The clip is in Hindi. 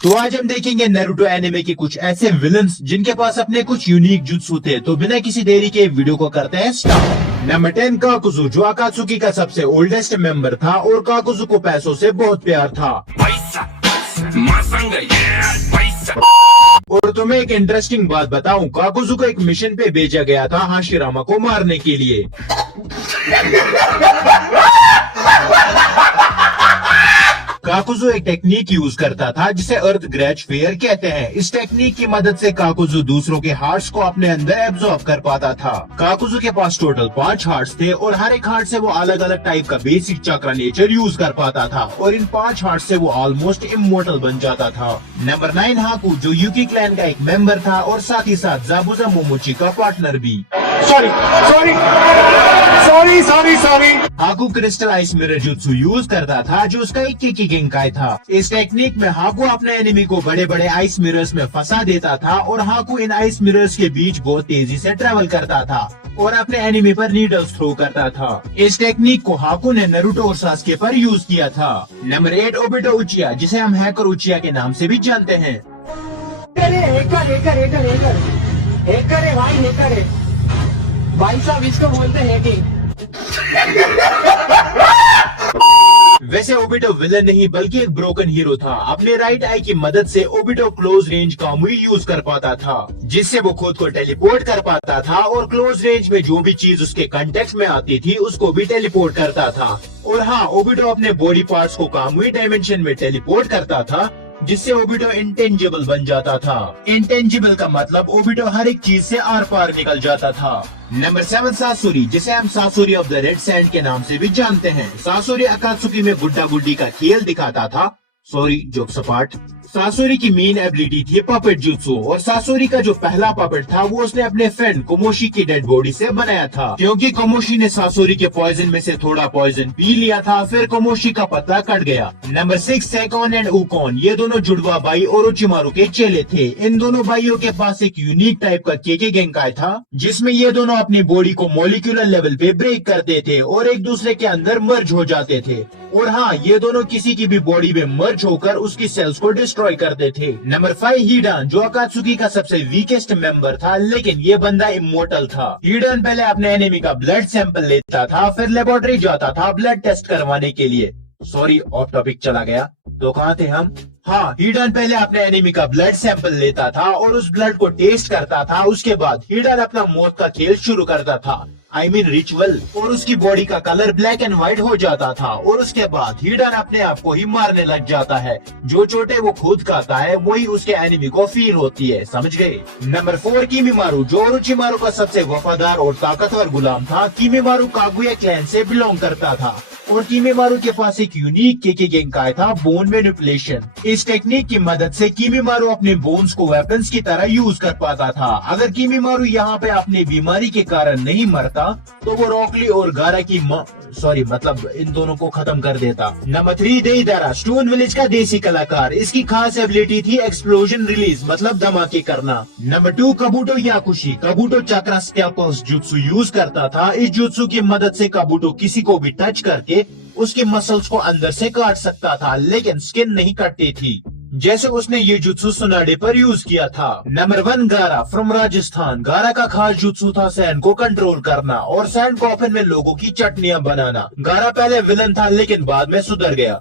तो आज हम देखेंगे नारुतो एनिमे के कुछ ऐसे विलन्स जिनके पास अपने कुछ यूनिक जुत्सु थे। तो बिना किसी देरी के वीडियो को करते हैं स्टार्ट। नंबर 10 काकुजु, जो अकात्सुकी का सबसे ओल्डेस्ट मेंबर था और काकुजु को पैसों से बहुत प्यार था। और तुम्हें एक इंटरेस्टिंग बात बताऊं, काकुजु को एक मिशन पे भेजा गया था हाशिरामा को मारने के लिए। काकुजु एक टेक्निक यूज करता था जिसे अर्थ ग्रेच फेयर कहते हैं। इस टेक्निक की मदद से काकुजु दूसरों के हार्ट्स को अपने अंदर एब्जॉर्ब कर पाता था। काकुजु के पास टोटल 5 हार्ट्स थे और हर एक हार्ट से वो अलग अलग टाइप का बेसिक चक्रा नेचर यूज कर पाता था और इन 5 हार्ट से वो ऑलमोस्ट इमोर्टल बन जाता था। नंबर 9 हाकू, जो यूकी क्लैन का एक मेंबर था और साथ ही साथ जाबुजा मोमोची का पार्टनर भी। Sorry. Haku crystal ice mirror jutsu use करता था जो उसका एक किकी गेंकाई था। इस टेक्निक में हाकू अपने एनिमी को बड़े बड़े आइस मिरर्स में फंसा देता था और हाकू इन आइस मिरर्स के बीच बहुत तेजी से ट्रेवल करता था और अपने एनिमी पर नीडल्स थ्रो करता था। इस टेक्निक को हाकू ने नारुतो और सास्के पर यूज किया था। नंबर 8 ओबिटो उचिया, जिसे हम हैकर उचिया के नाम से भी जानते हैं। हैकर है भाई साहब, इसको बोलते हैं कि वैसे ओबिटो विलन नहीं बल्कि एक ब्रोकन हीरो था। अपने राइट आई की मदद से ओबिटो क्लोज रेंज कामुई यूज कर पाता था जिससे वो खुद को टेलीपोर्ट कर पाता था और क्लोज रेंज में जो भी चीज उसके कांटेक्ट में आती थी उसको भी टेलीपोर्ट करता था। और हाँ, ओबिटो अपने बॉडी पार्ट्स को कामुई डायमेंशन में टेलीपोर्ट करता था जिससे ओबिटो इंटेंजिबल बन जाता था। इंटेंजिबल का मतलब ओबिटो हर एक चीज से आर पार निकल जाता था। नंबर 7 सासुरी, जिसे हम सासुरी ऑफ द रेड सैंड के नाम से भी जानते हैं। सासुरी अकात्सुकी में गुड्डा गुड्डी का खेल दिखाता था। सॉरी, जोक सपाट। सासुरी की मेन एबिलिटी थी पपेट जुत्सु और सासुरी का जो पहला पपेट था वो उसने अपने फ्रेंड कोमोशी की डेड बॉडी से बनाया था। क्योंकि कोमोशी ने सासुरी के पॉइजन में से थोड़ा पॉइजन पी लिया था, फिर कोमोशी का पत्ता कट गया। नंबर 6 सेकॉन एंड उकोन, ये दोनों जुड़वा बाई और उचिमारू के चेले थे। इन दोनों भाइयों के पास एक यूनिक टाइप का केके गेंकाई था जिसमें ये दोनों अपनी बॉडी को मॉलिक्यूलर लेवल पे ब्रेक करते थे और एक दूसरे के अंदर मर्ज हो जाते थे। और हाँ, ये दोनों किसी की भी बॉडी में मर्ज होकर उसकी सेल्स को डिस्ट्रॉय करते थे। नंबर 5 हिडान, जो अकात्सुकी का सबसे वीकेस्ट मेंबर था, लेकिन ये बंदा इमोर्टल था। हिडान पहले अपने एनिमी का ब्लड सैंपल लेता था, फिर लेबोरेटरी जाता था ब्लड टेस्ट करवाने के लिए। सॉरी, ऑफ टॉपिक चला गया। तो कहाँ थे हम? हाँ, हिडान पहले अपने एनिमी का ब्लड सैंपल लेता था और उस ब्लड को टेस्ट करता था। उसके बाद हिडान अपना मौत का खेल शुरू करता था, आई मीन रिचुअल, और उसकी बॉडी का कलर ब्लैक एंड व्हाइट हो जाता था और उसके बाद हिडान अपने आप को ही मारने लग जाता है। जो चोटें वो खुद खाता है वही उसके एनिमी को फील होती है, समझ गए? नंबर 4 किमीमारू, जो ओरोचिमारू का सबसे वफादार और ताकतवर गुलाम था। किमीमारू कागुया क्लैन से बिलोंग करता था और किमीमारू के पास एक यूनिक केके गेंकाई था, बोन मैनिपुलेशन। इस टेक्निक की मदद से किमीमारू अपने बोन्स को वेपन्स की तरह यूज कर पाता था। अगर किमीमारू यहाँ पे अपनी बीमारी के कारण नहीं मरता तो वो रॉकली और गारा की मतलब इन दोनों को खत्म कर देता। नंबर 3 देइदारा, स्टोन विलेज का देसी कलाकार। इसकी खास एबिलिटी थी एक्सप्लोजन रिलीज, मतलब धमाके करना। नंबर 2 कबूटो याकुशी, कबूटो चक्रा स्कैल्पल्स जुत्सु यूज करता था। इस जुत्सु की मदद से कबूटो किसी को भी टच करके उसके मसल्स को अंदर से काट सकता था, लेकिन स्किन नहीं कटती थी, जैसे उसने ये जुत्सु सुनाडे पर यूज किया था। नंबर 1 गारा फ्रॉम राजस्थान। गारा का खास जुत्सु था सैंड को कंट्रोल करना और सैंड कॉफिन में लोगों की चटनियां बनाना। गारा पहले विलन था लेकिन बाद में सुधर गया।